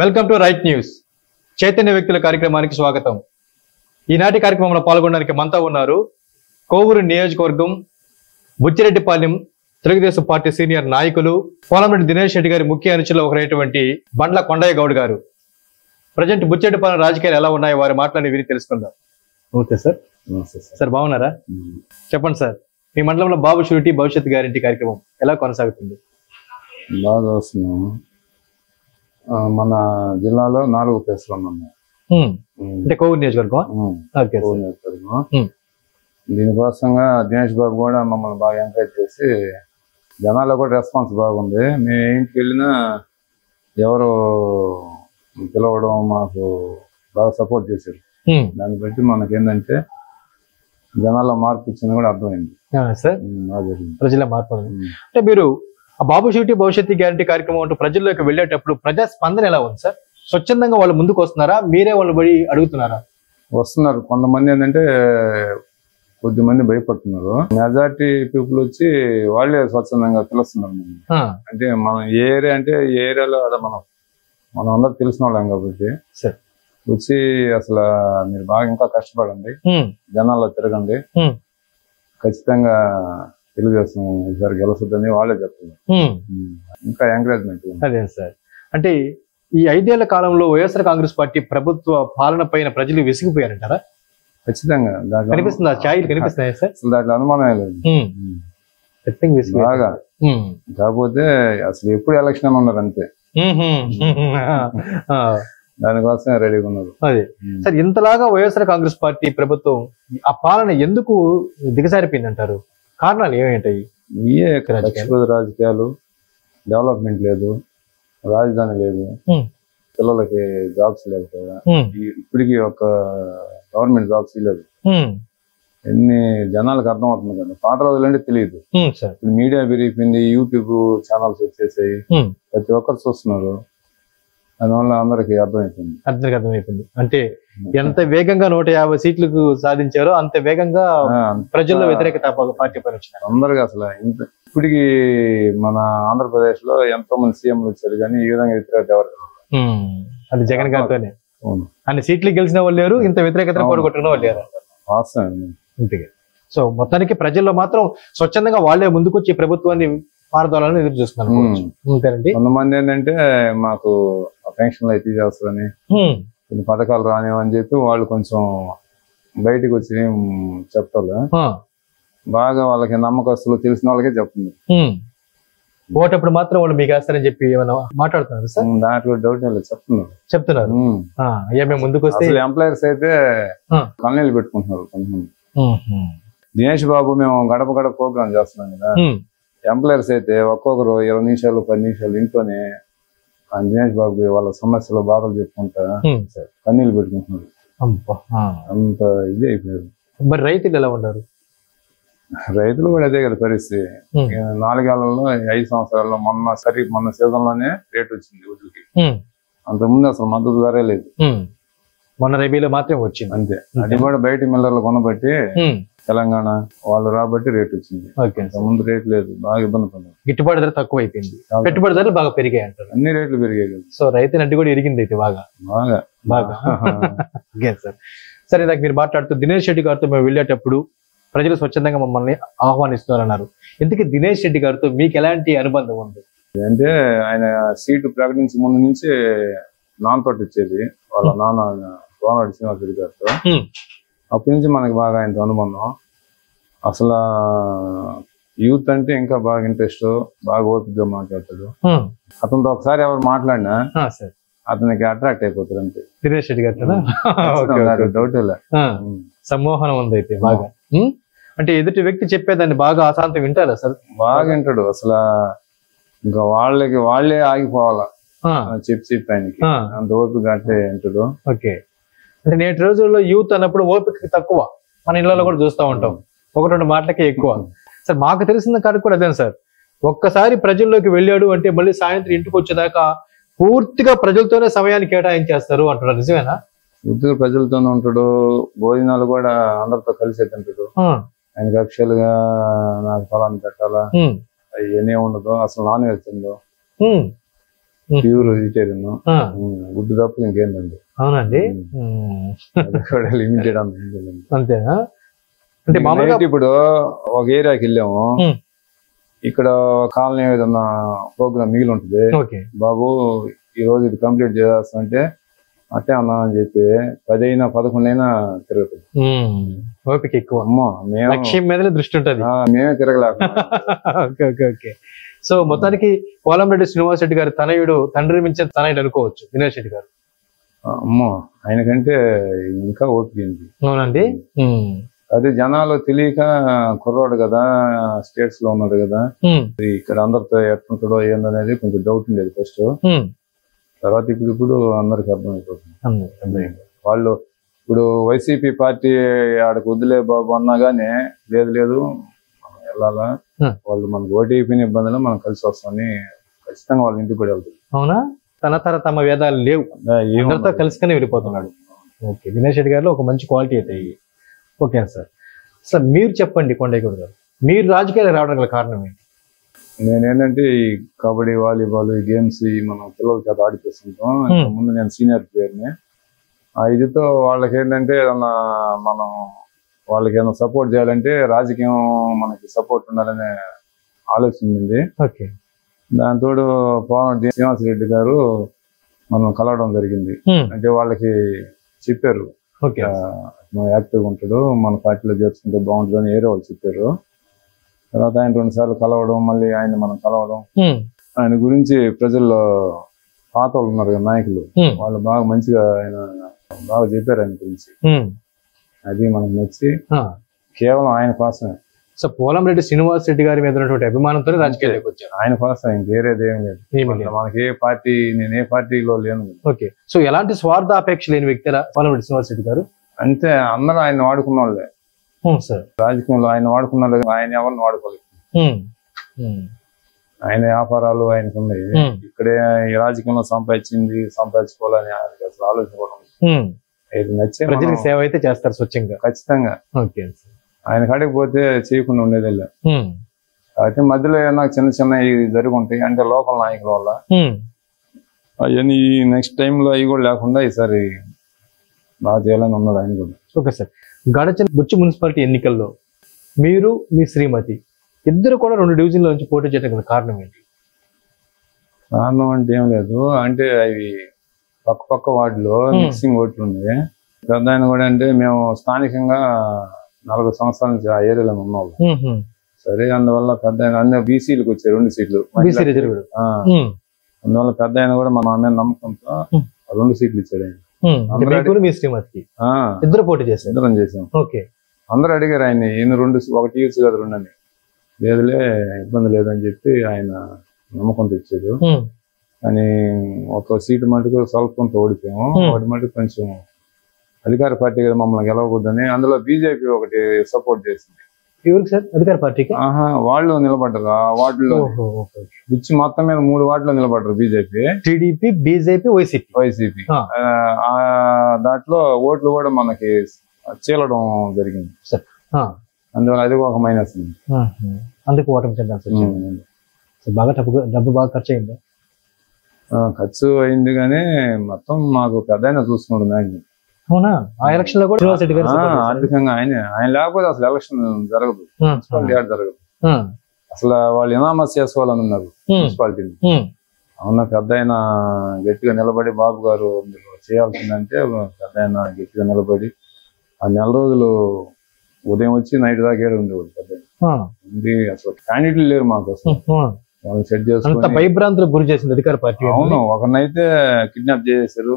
Welcome to right news. Chaitanya వ్యక్తుల కార్యక్రమానికి స్వాగతం. ఈనాటి కార్యక్రమంలో పాల్గొనడానికి మనతో ఉన్నారు కోవూరు నియోజకవర్గం బుచ్చిరెడ్డిపాలెం తెలుగుదేశం పార్టీ సీనియర్ నాయకులు పోలంరెడ్డి దినేష్ రెడ్డి గారి ముఖ్య అనుచరులు ఒకరైనటువంటి బండ్ల కొండయ్య గౌడ్ గారు. ప్రజెంట్ బుచ్చిరెడ్డిపాలెం రాజకీయాలు ఎలా ఉన్నాయో వారి మాటలని విని తెలుసుకుందాం. Okay sir. సార్ బాగున్నారా? చెప్పండి సార్, మీ మండలంలో బాబు షూరిటీ భవిష్యత్ గ్యారంటీ కార్యక్రమం ఎలా కొనసాగుతుంది? బాగా వస్తున్నాము. మన జిల్లాలో 4 ప్లేస్లు ఉన్నాయి. అంటే కోవూరు నియోజకవర్గం. దీనికోసంగా దినేష్ బాబు కూడా మమ్మల్ని బాగా ఎంకరేజ్ చేసి జనాల్లో కూడా రెస్పాన్స్ బాగుంది. మేము ఇంటికి వెళ్ళినా ఎవరు పిలవడం మాకు బాగా సపోర్ట్ చేశారు. దాన్ని బట్టి మనకేంటంటే జనాల్లో మార్పు ఇచ్చింది కూడా అర్థమైంది సార్. ప్రజల మార్పు అంటే మీరు ఆ బాబు షూరిటీ భవిష్యత్తు గ్యారంటీ కార్యక్రమం అంటూ ప్రజల్లోకి వెళ్ళేటప్పుడు ప్రజా స్పందన ఎలా ఉంది సార్? స్వచ్ఛందంగా వాళ్ళు ముందుకు వస్తున్నారా, మీరే వాళ్ళు బడి అడుగుతున్నారా? వస్తున్నారు. కొంతమంది ఏంటంటే కొద్దిమంది భయపడుతున్నారు. మెజార్టీ పీపుల్ వచ్చి వాళ్ళే స్వచ్ఛందంగా పిలుస్తున్నారు. అంటే మనం ఏ ఏరియా అంటే ఏ ఏరియాలో అలా మనం అందరూ తెలిసిన వాళ్ళం కాబట్టి వచ్చి అసలు మీరు బాగా ఇంకా కష్టపడండి, జనాల్లో తిరగండి, ఖచ్చితంగా తెలుగుదేశం ఈసారి గెలుస్తుందని వాళ్ళే చెప్తున్నారు. ఇంకా ఎంకరేజ్మెంట్. అదే సార్, అంటే ఈ 5 ఏళ్ల కాలంలో వైఎస్ఆర్ కాంగ్రెస్ పార్టీ ప్రభుత్వ పాలన పైన ప్రజలు విసిగిపోయారంటారా? ఖచ్చితంగా కనిపిస్తుందా? ఛాయలు కనిపిస్తున్నాయి సార్? అసలు దాంట్లో అనుమానం లేదు. బాగా కాకపోతే అసలు ఎప్పుడు ఎలక్షన్ ఉన్నారు అంతే, దానికోసమే రెడీగా ఉన్నారు. అదే సార్, ఇంతలాగా వైఎస్ఆర్ కాంగ్రెస్ పార్టీ ప్రభుత్వం ఆ పాలన ఎందుకు దిగజారిపోయింది అంటారు? కారణాలు ఏమేంటాయి? రాజకీయాలు, డెవలప్మెంట్ లేదు, రాజధాని లేదు, పిల్లలకి జాబ్స్ లేదు కదా. ఇప్పటికీ ఒక గవర్నమెంట్ జాబ్స్ లేదు. ఎన్ని జనాలకు అర్థం అవుతుంది కదా. పాత రోజులంటే తెలియదు. ఇప్పుడు మీడియా పెరిగిపోయింది, యూట్యూబ్ ఛానల్స్ వచ్చేసాయి, ప్రతి ఒక్కరు చూస్తున్నారు. దానివల్ల అందరికి అర్థమైపోయింది. అంటే ఎంత వేగంగా 150 సీట్లకు సాధించారో అంత వేగంగా ప్రజల్లో వ్యతిరేకత పార్టీ పైన వచ్చినారు. అందరికి అసలు ఇప్పటికి మన ఆంధ్రప్రదేశ్ లో ఎంతో మంది సీఎంలు వచ్చారు, కానీ ఈ విధంగా వ్యతిరేకత ఎవరు? అది జగన్ గారితోనే. అన్ని సీట్లు గెలిచిన వాళ్ళు లేరు, ఇంత వ్యతిరేకతను కూడగొట్టిన వాళ్ళు లేరు. ఇంతగా సో మొత్తానికి ప్రజల్లో మాత్రం స్వచ్ఛందంగా వాళ్లే ముందుకొచ్చి ప్రభుత్వాన్ని పారదోళాలను ఎదురు చూస్తున్నారు. కొంతమంది ఏంటంటే మాకు పెన్షన్లు అయితే చేస్తారని, కొన్ని పథకాలు రానివని చెప్పి వాళ్ళు కొంచెం బయటకు వచ్చి చెప్తారు. బాగా వాళ్ళకి నమ్మకస్తులు తెలిసిన వాళ్ళకే చెప్తుంది. ఓటప్పుడు మాత్రం వాళ్ళు మీకు వేస్తారని చెప్పి ఏమైనా మాట్లాడుతున్నారు సార్? దాంట్లో డౌట్ చెప్తున్నారు. మేము ముందుకు వస్తే ఎంప్లాయర్స్ అయితే కన్నీళ్ళు పెట్టుకుంటున్నారు కొంతమంది. దినేష్ బాబు మేము గడప గడప ప్రోగ్రామ్ చేస్తున్నాం కదా, ఎంప్లాయర్స్ అయితే ఒక్కొక్కరు 20 నిమిషాలు 10 నిమిషాలు ఇంట్లోనే దినేష్ బాబు వాళ్ళ సమస్యలు బాధలు చెప్పుకుంటా కన్నీళ్ళు పెట్టుకుంటున్నారు. అంత ఇది అయిపోయారు. మరి రైతులు ఎలా ఉన్నారు? రైతులు కూడా అదే కదా పరిస్థితి. 4 ఏళ్లలో 5 సంవత్సరాల్లో మొన్న సీజన్ లోనే రేట్ వచ్చింది ఊరికి. అంతకుముందు అసలు మద్దతు ధరే లేదు. మొన్న రబీలో మాత్రం వచ్చింది అంతే. అది కూడా బయట మిల్లర్లు కొనబట్టి తెలంగాణ వాళ్ళు రాబట్టి రేట్ వచ్చింది. ముందు రేట్ లేదు, బాగా ఇబ్బంది పడ్డారు. గిట్టుబాటు ధర తక్కువ అయిపోయింది, పెట్టుబడి ధరలు బాగా పెరిగాయి అంటారు. అన్ని రేట్లు పెరిగాయి కదా. సో రైతు నడ్డి కూడా ఎరిగింది అయితే బాగా సార్. సరే, ఇందాక మీరు మాట్లాడుతూ దినేష్ రెడ్డి గారితో మేము వెళ్ళేటప్పుడు ప్రజలు స్వచ్ఛందంగా మమ్మల్ని ఆహ్వానిస్తున్నారన్నారు. ఇందుకే దినేష్ రెడ్డి గారితో మీకు ఎలాంటి అనుబంధం ఉంది? అంటే ఆయన సీటు ప్రకటించే ముందు నుంచి నాన్నతోటి వచ్చేది, వాళ్ళ నాన్న కోనరెడ్డి శ్రీనివాస్ రెడ్డి గారితో. అప్పటి నుంచి మనకి బాగా ఆయనతో అనుబంధం. అసలు యూత్ అంటే ఇంకా బాగా ఇంట్రెస్ట్, బాగా ఓపికగా మాట్లాడతాడు. అతనితో ఒకసారి ఎవరు మాట్లాడినా అతనికి అట్రాక్ట్ అయిపోతారు అంతే. దినేష్ రెడ్డి గారు డౌట్ లే, సమ్మోహనం ఉంది అయితే బాగా. అంటే ఎదుటి వ్యక్తి చెప్పేదాన్ని బాగా అశాంతం వింటారా సార్? బాగా వింటాడు. అసలు ఇంకా వాళ్ళే ఆగిపోవాలా చెప్పి ఆయనకి అంత ఓపిక అంటే వింటాడు. ఓకే, అంటే నేటి రోజుల్లో యూత్ అన్నప్పుడు ఓపిక తక్కువ. మన ఇళ్లలో కూడా చూస్తూ ఉంటాం, 1-2 మాటలకే ఎక్కువ. సార్ మాకు తెలిసిన కాడికి కూడా అదే సార్. ఒక్కసారి ప్రజల్లోకి వెళ్ళాడు అంటే మళ్ళీ సాయంత్రం ఇంటికి వచ్చేదాకా పూర్తిగా ప్రజలతోనే సమయాన్ని కేటాయించేస్తారు అంటున్నారు. నిజమేనా? పూర్తిగా ప్రజలతోనే ఉంటాడు. భోజనాలు కూడా అందరితో కలిసి తింటాడు. ఆయనకి అఫిషియల్గా నాకు ఫలాన్ని పెట్టాలా అవన్నీ ఉండదు. అసలు నాన్ వెజ్ తిందో ప్యూర్ వెజిటేరియన్, గుడ్డు తప్ప ఇంకేందండి. అవునండి. లిమిటెడ్ అంతేనా? అంటే మామూలుగా ఇప్పుడు ఒక ఏరియాకి వెళ్ళాము, ఇక్కడ కాలనీ ఏదన్నా ప్రోగ్రామ్ మిగిలి ఉంటుంది, బాబు ఈ రోజు ఇది కంప్లీట్ చేస్తామంటే అట్టే అన్నా అని చెప్పి 10 అయినా 11 అయినా తిరుగుతుంది. ఓపిక ఎక్కువ. లక్ష్యం మీదనే దృష్టి ఉంటుంది, మేమే తిరగలేక. సో మొత్తానికి పోలంరెడ్డి శ్రీనివాస్ రెడ్డి గారి తనయుడు తండ్రి మించిన తనయుడు అనుకోవచ్చు దినేష్ రెడ్డి గారు. అమ్మో, ఆయనకంటే ఇంకా ఓపిక. అవునండి. అదే జనాలు తెలియక కుర్రాడు కదా, స్టేట్స్ లో ఉన్నాడు కదా, ఇక్కడ అందరితో ఎట్లుంటాడో ఏందనేది కొంచెం డౌట్ ఉండేది ఫస్ట్. తర్వాత ఇప్పుడు అందరికి అర్థమైపోతుంది. వాళ్ళు ఇప్పుడు వైసీపీ పార్టీ ఆడకు వద్దులే బాబు అన్నా గానీ లేదు మనం వెళ్ళాలా, వాళ్ళు మనకు ఓటు అయిపోయిన ఇబ్బందులు మనం కలిసి వస్తామని ఖచ్చితంగా వాళ్ళ ఇంటికి కూడా వెళ్తుంది. అవునా? తమ వేదాలు లేవు, అందరితో కలిసిగానే వెళ్ళిపోతున్నాడు. ఓకే, దినేష్ రెడ్డి గారిలో ఒక మంచి క్వాలిటీ అయితే. ఓకే సార్, మీరు చెప్పండి కొండయ్య గారు, మీరు రాజకీయాలు రావడం గల కారణం ఏంటి? నేనేంటంటే ఈ కబడ్డీ, వాలీబాల్, ఈ గేమ్స్ మనం పిల్లల చేత ఆడిపిస్తుంటాం. ముందు నేను సీనియర్ ప్లేయర్ని. ఆ ఇదితో వాళ్ళకి ఏంటంటే మనం వాళ్ళకి ఏదైనా సపోర్ట్ చేయాలంటే రాజకీయం మనకి సపోర్ట్ ఉండాలనే ఆలోచన ఉంది. దాంతో పోలంరెడ్డి శ్రీనివాస్ రెడ్డి గారు మనం కలవడం జరిగింది. అంటే వాళ్ళకి చెప్పారు యాక్టివ్గా ఉంటాడు, మన పార్టీలో చేర్చుకుంటే బాగుంటుంది అని ఏరే వాళ్ళు చెప్పారు. తర్వాత ఆయన 2 సార్లు కలవడం, మళ్ళీ ఆయన మనం కలవడం, ఆయన గురించి ప్రజల్లో పాత వాళ్ళు ఉన్నారు కదా నాయకులు, వాళ్ళు బాగా మంచిగా ఆయన బాగా చెప్పారు ఆయన గురించి. అది మనకు నచ్చి కేవలం ఆయన కోసమే. సో పోలంరెడ్డి శ్రీనివాస్ రెడ్డి గారి మీద ఉన్నటువంటి అభిమానంతో రాజకీయాలకు వచ్చారు. ఆయన కోసం ఇంకేరేది ఏం లేదు. మనకి ఏ పార్టీ, నేను ఏ పార్టీలో లేను. ఓకే, సో ఎలాంటి స్వార్థ అపేక్ష లేని వ్యక్తి పోలంరెడ్డి శ్రీనివాస్ రెడ్డి గారు. అంతే, అందరూ ఆయన వాడుకున్న వాళ్ళే సార్. రాజకీయంలో ఆయన వాడుకున్నారు, ఆయన ఎవరిని వాడుకోలేదు. ఆయన వ్యాపారాలు ఆయనకు ఉన్నాయి. ఇక్కడే రాజకీయంలో సంపాదించుకోవాలని ఆయనకి అసలు ఆలోచన కూడా నచ్చే ప్రజలకు సేవ అయితే చేస్తారు స్వచ్ఛంగా, ఖచ్చితంగా. ఆయన కాడికి పోతే చేయకుండా ఉండేది. అయితే మధ్యలో నాకు చిన్న జరిగి ఉంటాయి, అంటే లోకల్ నాయకుల వల్ల అవన్నీ నెక్స్ట్ టైంలో అవి కూడా లేకుండా ఈసారి బాగా చేయాలని ఉన్నాడు ఆయన కూడా. ఓకే సార్, గడచిన బుచ్చి మున్సిపాలిటీ ఎన్నికల్లో మీరు మీ శ్రీమతి ఇద్దరు కూడా 2 డివిజన్ల నుంచి పోటీ చేయడం గల కారణం ఏంటి? కారణం అంటే ఏం లేదు, అంటే అవి పక్క వార్డులో మిక్సింగ్ ఓట్లు ఉన్నాయి. పెద్ద ఆయన కూడా అంటే మేము స్థానికంగా 40 సంవత్సరాల నుంచి ఆ ఏరియాలో ఉన్నాము. సరే, అందువల్ల పెద్ద ఆయన అన్ని బీసీలకు వచ్చాయి 2 సీట్లు. అందువల్ల పెద్ద ఆయన కూడా మా మీద నమ్మకంతో 2 సీట్లు ఇచ్చాడు ఆయన. మీ శ్రీమతికి ఇద్దరు పోటీ చేశారు. ఇద్దరం చేసాం. ఓకే, అందరూ అడిగారు ఆయన, ఈయన 1 ఇయర్స్ కదా 2 అని. లేదులే, ఇబ్బంది లేదని చెప్పి ఆయన నమ్మకంతో ఇచ్చాడు. కానీ ఒక సీటు మటుకు స్వల్పంతో ఓడిపోయాము. ఒకటి మటుకు కొంచెం అధికార పార్టీ కదా మమ్మల్ని గెలవకూడదని అందులో బీజేపీ ఒకటి సపోర్ట్ చేసింది. ఎవరికి సార్? అధికార పార్టీకి? వాళ్ళు నిలబడ్డారు ఆ వార్డులో. బుచ్చి మొత్తం మీద 3 వార్డులో నిలబడ్డారు బీజేపీ, టీడీపీ, బీజేపీ, వైసీపీ. దాంట్లో ఓట్లు కూడా మనకి చీలడం జరిగింది. అందువల్ల అది ఒక మైనస్. అందుకు ఓటమి చెందాల్సి వచ్చింది. బాగా డబ్బు బాగా ఖర్చు అయిందా? ఖర్చు అయింది, కానీ మొత్తం మాకు పెద్ద చూసుకున్నాడు మ్యాక్సిమం. అవునా? ఆ ఎలక్షన్ లో కూడా ఆర్థికంగా ఆయన లేకపోతే అసలు ఎలక్షన్ జరగదు, జరగదు. అసలు వాళ్ళు ఇనామస్ చేసుకోవాలని ఉన్నారు మున్సిపాలిటీని. అవునా, పెద్ద ఆయన గట్టిగా నిలబడి బాబు గారు మీరు చేయాల్సిందంటే పెద్ద ఆయన గట్టిగా నిలబడి ఆ 4 రోజులు ఉదయం వచ్చి నైట్ దాకా ఉండేవాడు పెద్ద ఉంది. అసలు క్యాండిడేట్లు లేరు మాకు అసలు. వాళ్ళు సెట్ చేసుకుని భయభ్రాంతులకు గురి చేసింది అధికార పార్టీ. అవును, ఒకరినైతే కిడ్నాప్ చేసేసారు.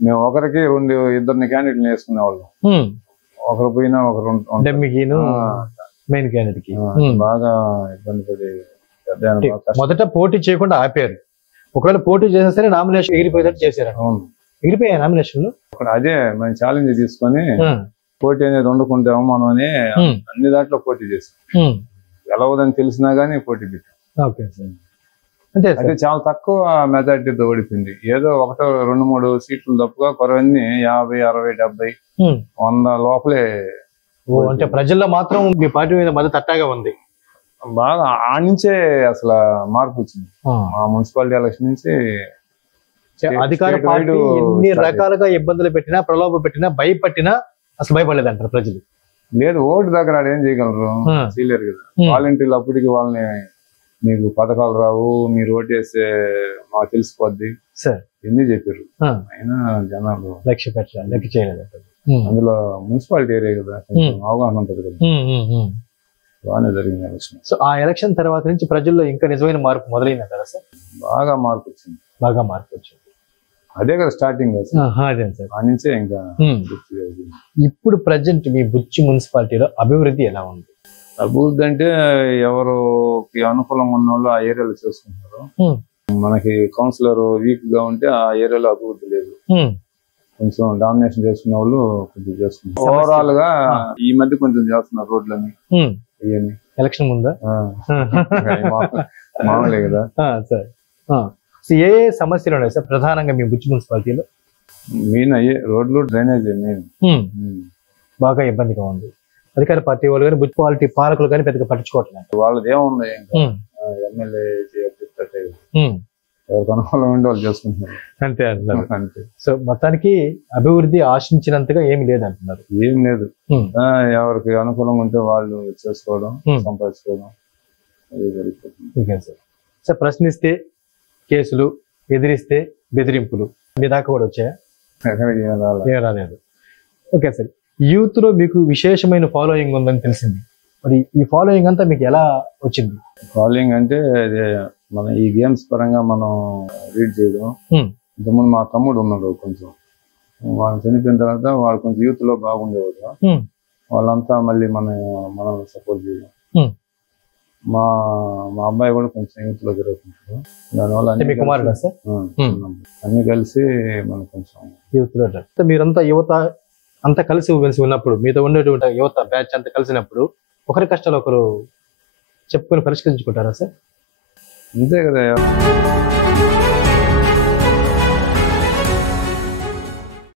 మేము ఒకరికి 2 క్యాండిడేట్లు వేసుకునే వాళ్ళం. ఒకరు పోయినా ఒకరు మెయిన్ క్యాండిడేట్ కి బాగా ఇబ్బంది పడి మొదట పోటీ చేయకుండా ఆపారు. ఒకవేళ పోటీ చేసినా సరే నామినేషన్ ఎగిరిపోయేటట్టు చేశారు. అవును, ఎగిరిపోయాయి నామినేషన్లు. అదే మేము ఛాలెంజ్ తీసుకొని పోటీ అనేది ఉండకుంటే అవమానం అని అన్ని దాంట్లో పోటీ చేసాం. గెలవదని తెలిసినా గానీ పోటీ పెట్టాం. అంటే చాలా తక్కువ మెజార్టీతో ఓడిపోయింది. ఏదో 1, 2, 3 సీట్లు తప్పుగా కొరవన్నీ 50, 60, 70, 100 లోపలే. అంటే ప్రజల్లో మాత్రం మీ పార్టీ మీద మద్దతు అట్టాగా ఉంది. బాగా ఆ నుంచే అసలు మార్పు వచ్చింది. మా మున్సిపాలిటీ ఎలక్షన్ నుంచి అధికార state పార్టీ wide ఎన్ని start రకాలుగా ఇబ్బందులు పెట్టినా, ప్రలోభ పెట్టినా, భయపట్టినా అసలు భయపడలేదంటారు ప్రజలు. లేదు, ఓటు దగ్గర ఆడ ఏం చేయగలరు, చేయలేరు కదా. వాలంటీర్లు అప్పటికి వాళ్ళని మీకు పథకాలు రావు, మీరు ఓటు వేస్తే మాకు తెలిసిపోద్ది సార్ ఎన్ని చెప్పారు. అయినా జనాలు లక్ష్య పెట్టారు, లెక్క చేయలేదు. అందులో మున్సిపాలిటీ ఏరియా కదా, కొంచెం అవగాహన ఉంటుంది కదా. బాగానే జరిగింది ఎలక్షన్. సో ఆ ఎలక్షన్ తర్వాత నుంచి ప్రజల్లో ఇంకా నిజమైన మార్పు మొదలైందంటారా సార్? బాగా మార్పు వచ్చింది. బాగా మార్పు వచ్చింది. అదే కదా స్టార్టింగ్ అదే సార్. ఆ నుంచే ఇంకా ఇప్పుడు ప్రజెంట్ మీ బుచ్చి మున్సిపాలిటీలో అభివృద్ధి ఎలా ఉంది? అభివృద్ధి అంటే ఎవరికి అనుకూలంగా ఉన్న వాళ్ళు ఆ ఏరియాలో చేసుకుంటారు. మనకి కౌన్సిలర్ వీక్ గా ఉంటే ఆ ఏరియాలో అభివృద్ధి లేదు. కొంచెం డామినేషన్ చేసుకున్న వాళ్ళు కొంచెం చేసుకుంటారు. ఓవరాల్ గా ఈ మధ్య కొంచెం చేస్తున్నారు రోడ్లని ఎలక్షన్ ముందా మామూలే కదా సార్. ఏ ఏ సమస్యలు ఉన్నాయి సార్ ప్రధానంగా మీ బుచ్చి మున్సిపాలిటీలో? మెయిన్ అయ్యే రోడ్లు, డ్రైనేజ్ మెయిన్ బాగా ఇబ్బందిగా ఉంది. అధికార పార్టీ వాళ్ళు కానీ మున్సిపాలిటీ పాలకులు కానీ పెద్దగా పట్టించుకోవట్లేదు. వాళ్ళది ఏముంది, ఎమ్మెల్యే ఎవరికి అనుకూలం ఉండి వాళ్ళు చేసుకుంటున్నారు అంతే అంటున్నారు. అంతే. సో మొత్తానికి అభివృద్ధి ఆశించినంతగా ఏమి లేదంటున్నారు. ఏం లేదు, ఎవరికి అనుకూలంగా ఉంటే వాళ్ళు చేసుకోవడం, సంపాదించుకోవడం అది జరుగుతుంది. సార్ ప్రశ్నిస్తే కేసులు, ఎదిరిస్తే బెదిరింపులు మీ దాకా కూడా వచ్చాయా? ఏం రాలేదు. ఓకే సార్, యూత్ లో మీకు విశేషమైన ఫాలోయింగ్ ఉందని తెలిసింది. మరి ఈ ఫాలోయింగ్ అంతా మీకు ఎలా వచ్చింది? ఫాలోయింగ్ అంటే మన ఈ గేమ్స్ పరంగా మనం రీడ్ చేయడం. ఇంతకుముందు మా తమ్ముడు ఉన్నాడు, కొంచెం వాళ్ళు చనిపోయిన తర్వాత వాళ్ళు కొంచెం యూత్ లో బాగుండేవారు. వాళ్ళంతా మళ్ళీ మనల్ని సపోర్ట్ చేయడం. మా అబ్బాయి కూడా కొంచెం యూత్ లో జరుగుతుంటారు. దానివల్ల అన్ని కలిసి మనం కొంచెం యూత్ లో మీరంతా యువత అంతా కలిసి ఉన్నప్పుడు, మీతో ఉండేటువంటి యువత బ్యాచ్ అంతా కలిసినప్పుడు ఒకరి కష్టాలు ఒకరు చెప్పుకొని పరిష్కరించుకుంటారా సార్? అంతే కదా.